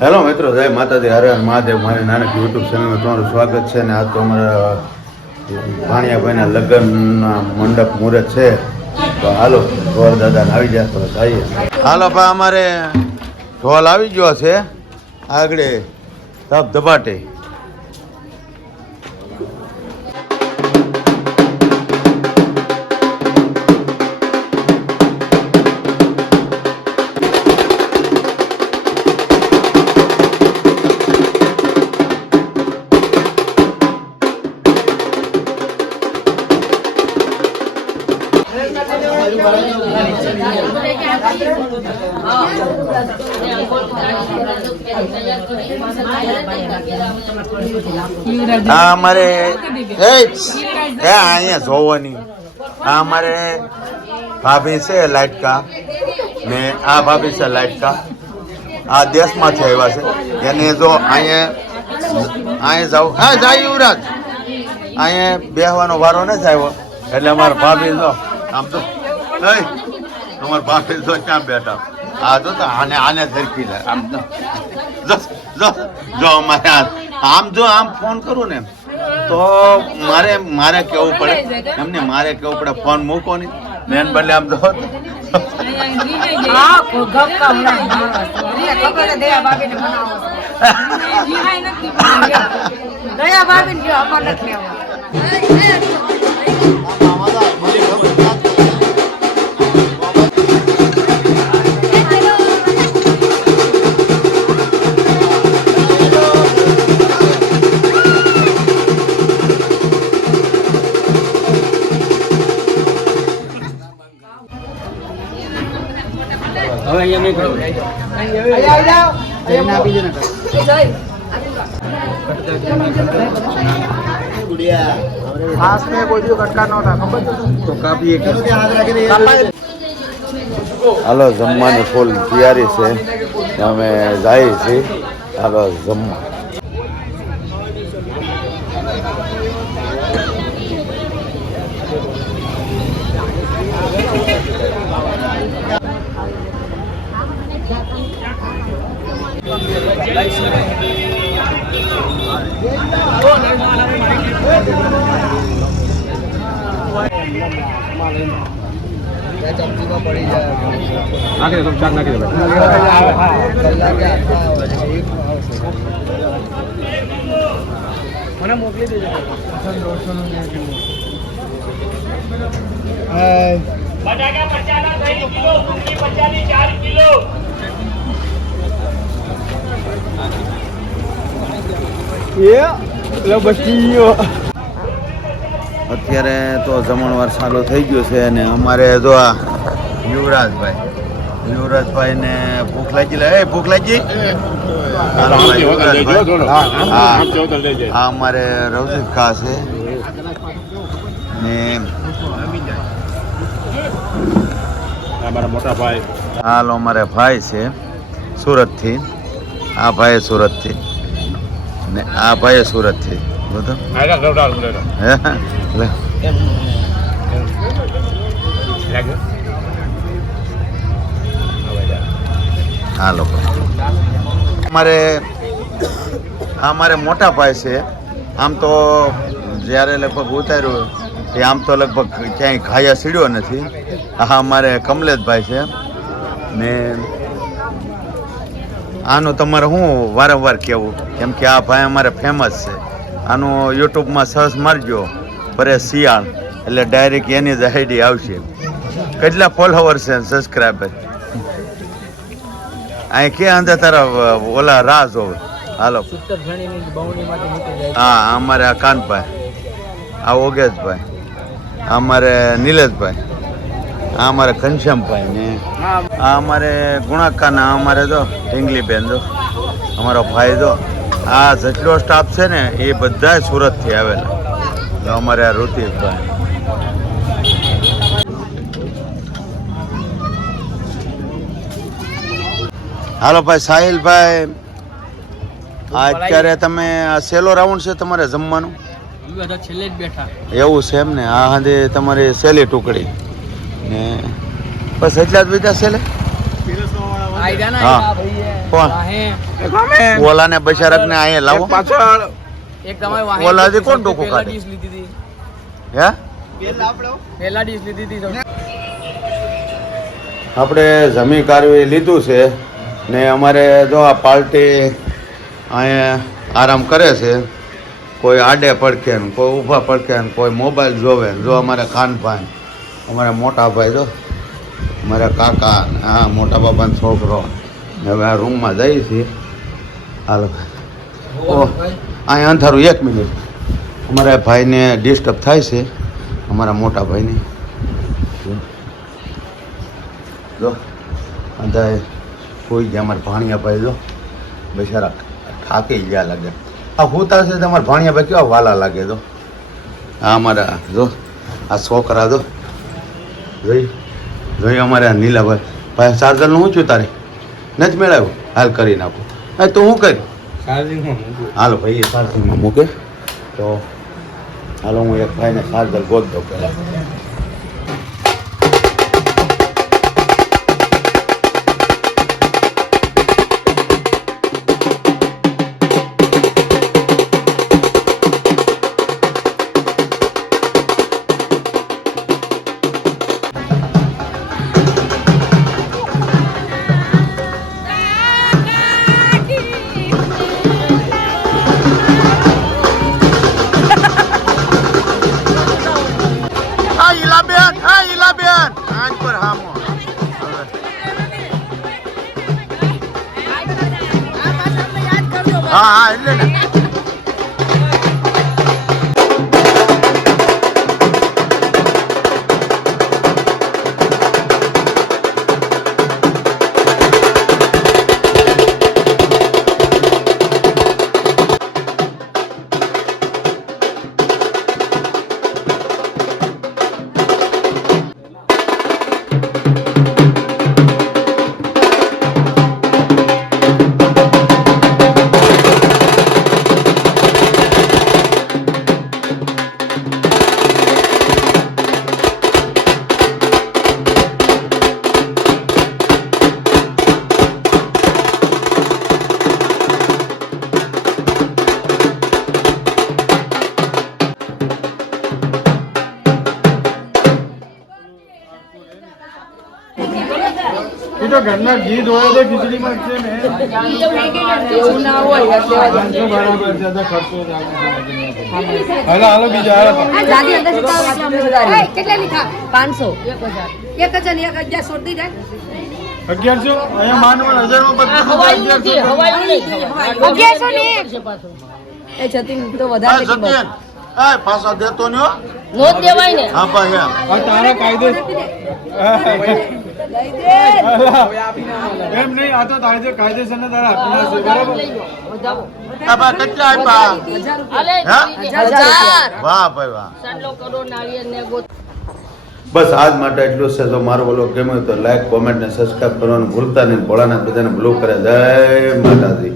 Hello મિત્રો. જય માતાજી. હરે હર મહાદેવ. મારી નાનક યુટ્યુબ ચેનલમાં તમારું સ્વાગત છે ને આ તો અમારા ભાણિયાભાઈના લગ્નના મંડપ મુહૂર્ત છે. તો હાલો ઢોલ દાદાને આવી જાય તો જઈએ હાલો, ભાઈ, અમારે ઢોલ આવી ગયો છે. આગળ ધબ ધબાટે. આ અમારે એ અહીંયા જોવાની. આ અમારે ભાભી છે લાઇટકા ને આ ભાભી છે લાઇટકા આ દેશમાંથી આવ્યા છે. એને જો અહીંયા અહીંયા જાવ હા, જાય યુવરાજ. અહીંયા બેહવાનો વારો નથી આવ્યો. એટલે અમારા ભાભી જો, આમ તો અમારા ભાભી જો ક્યાં બેઠા. આ જો તો આને આને ધરકી જાય આમ તો જો અમારે આમ જો આમ ફોન કરું ને તો મારે મારે કેવું પડે? એમને મારે કેવું પડે? ફોન મૂકો ને બેન બદલે આમ જો. હા, કોઈ ગપ્પા ઉડાય માણસ. છે છે. હવે અહીંયા નહીં કરું હાલો જમવાની ફૂલ તૈયારી છે. અમે જાય છીએ. હાલો જમવા. નાખી દે ચાર નાખી દે મને મોકલી દેજો બટાકા પચાસ કિલો ડુંગળી પચાસ ચાર કિલો. અત્યારે તો જમણવાર ચાલુ થઈ ગયું છે અને અમારે જો આ યુવરાજભાઈ. યુવરાજભાઈ ને ભૂખ લાગી લે. એ ભૂખ લાગી? હા. અમારે રવજીત ખા છે. ને મારા મોટા ભાઈ. હાલો અમારે ભાઈ છે સુરતથી. આ ભાઈ સુરતથી. ને આ ભાઈ સુરતથી બધું હા? લોકો. અમારે આ અમારે મોટા ભાઈ છે. આમ તો જ્યારે લગભગ ઉતાર્યું એ આમ તો લગભગ ક્યાંય ખાયા સીડ્યો નથી. આ અમારે કમલેશભાઈ છે. ને આનું તમારે શું વારંવાર કહેવું? કેમ કે આ ભાઈ અમારે ફેમસ છે. આનું યુટ્યુબમાં સર્ચ મારજો. પરેશ શિયાળ. એટલે ડાયરેક્ટ એની જ આઈડી આવશે. કેટલા ફોલોવર છે સબસ્ક્રાઈબર અહીં કે અંદર તારા ઓલા રાહ હોય હાલો. હા અમારે આ કાનભાઈ. આ ઓગેશભાઈ. અમારે નિલેશભાઈ. આ અમારે ઘનશ્યામભાઈ ને. આ અમારે ગુણાકાના અમારે જો ઢીંગલીબેન જો. અમારો ભાઈ જો. આ જેટલો સ્ટાફ છે ને એ બધા સુરતથી આવેલા. અમારે આ ઋતિકભાઈ. હાલો ભાઈ સાહિલભાઈ. અત્યારે તમે આ સેલો રાઉન્ડ છે તમારે જમવાનું? એવું છે એમ ને? આ હાંધે તમારી સેલી ટુકડી. ને બસ એટલા જ બીજા છે ઓલા હા. કોણ? ઓલાને બશારકને અહીંયા લાવો. પાછળ. એક તમારે વાહે ઓલા હજી કોણ ડોકો કાઢે? હે? પહેલા ડીશ લીધી હતી આપણે જમી કારવી લીધું છે ને અમારે જો આ પાર્ટી અહીંયા આરામ કરે છે. કોઈ આડે પડકે ને કોઈ ઊભા પડકે ને કોઈ મોબાઈલ જોવે જો અમારે ખાનપાન. અમારા મોટા ભાઈ જો અમારા કાકા હા મોટા બાબાનો છોકરો હવે આ રૂમમાં જઈએ છીએ. હાલો અહીંયા અંધારું એક મિનિટ. અમારા ભાઈને ડિસ્ટર્બ થાય છે અમારા મોટા ભાઈને. જો અંધારે કોઈ ગયા અમારા ભાણિયા ભાઈ જો બિચારા થાકી ગયા લાગે. આ હોતા છે તમારા ભાણિયા ભાઈ કેવા વાલા લાગે તો આ અમારા જો આ છોકરા જો જોઈ જોઈ અમારે આ નીલાભાઈ ભાઈ. ચાર્જરનું શું થયું તારે? નથી મેળવ્યું? હાલ કરી નાખો. હા તો હું કરી હાલો ભાઈ એ ચાર્જિંગમાં મૂકે. તો હાલો હું એક ભાઈને ચાર્જર ગોત દઉં પહેલાં. હા હા તો ઘરના ઘી ધોળે તો ખીચડીમાં છે ને. એવું ના હોય એટલે બરાબર છે ખર્ચો હાલો હાલો બીજા હાલો કેટલા લીધા? પાંચસો. એક હજાર. ને એક અગિયાર સોળ જાય. અગિયારસો? અહીંયા માનવણ હજારમાં અગિયારસો ને એ જતીન તો વધારે પાછા દેતો ને હો. નો દેવાય ને. હા ભાઈ આ તારા કાયદો એમ નહીં આ તો કાયદે કાયદેસર ને તારા આપવાના છે બરાબર? આ કેટલા આપ્યા હજાર વાહ ભાઈ વાહ. નાળિયેર ને બસ આજ માટે એટલું છે. જો મારો બોલો ગમ્યો હોય તો લાઈક કોમેન્ટ ને સબસ્ક્રાઈબ કરવાનું ભૂલતા નહીં. ભોળાના બધાને બ્લુ કરે જય માતાજી.